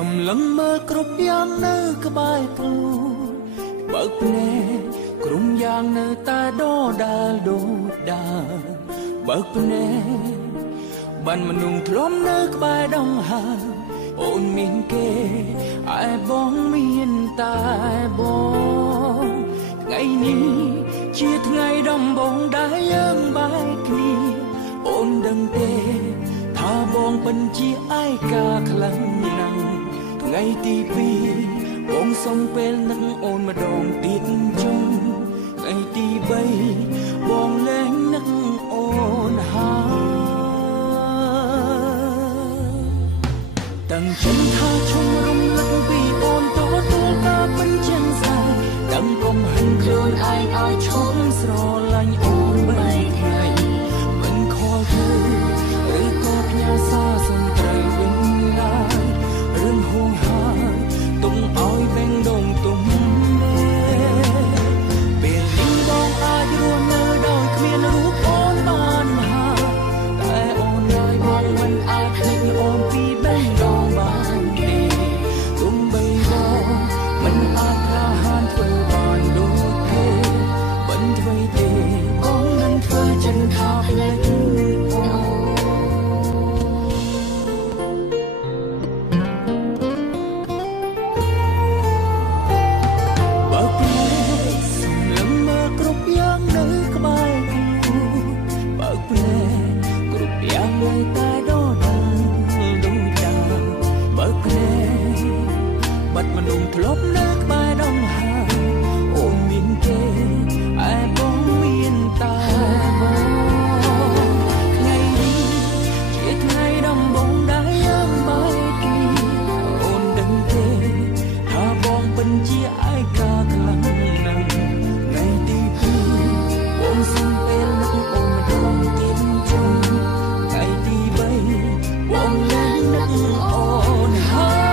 សំឡឹងមើលគ្រប់យ៉ាងនៅក្បែរខ្លួនបើកភ្នែកក្រុមយ៉ាងនៅតែដដាលដូចដើមបើកភ្នែកបានមនុស្សធ្លំនៅក្បែរដងហើមអូនមានគេឯបងមានតែបងថ្ងៃនេះជាថ្ងៃដំបូងដែលយើងបែកគ្នាអូនដឹងទេថាបងពិនជាឯកាខ្លាំងណាស់ថ្ងៃទី2បងសុំពេលនឹងអូនម្ដងទៀតជុំថ្ងៃទី3បងលែងនឹកអូនហើយតាំងចិត្តថាជុំរំលឹកពីអូនទទួលការពិនជាងស្អាតដឹងកុំហិនខ្លួនឯងឲ្យឈុំស្រឡាញ់អូនបីថ្ងៃមិនខកគឺឬក៏ផ្ញើសារសុំត្រូវវិញឡើយរឿងហួងហើយទុំឲ្យវែងដងទុំពេលនេះបងអាចរស់នៅដោយគ្មានរូបអូនបានហើយតែអូនហើយបងមិនអាចភ្លេចអូនពីបេះដូងបានទេទុំបីបងមិនអាចក្លាហានធ្វើបានដូចគេមិនធ្វើទេបងនឹងធ្វើចិនថាភ្លេចអូនធ្លាប់នៅក្បែរដងហើអូនមានគេឯបងមានតែបងថ្ងៃនេះជាថ្ងៃដំបូងដែលយើងបែកគ្នាអូនដឹងទេថាបងពិនជាឯកាខ្លាំងណាស់ថ្ងៃទី2បងសុំពេលនឹកអូនម្ដងទៀតជុំថ្ងៃទី3បងលែងនឹកអូនហើយ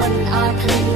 មិនអាច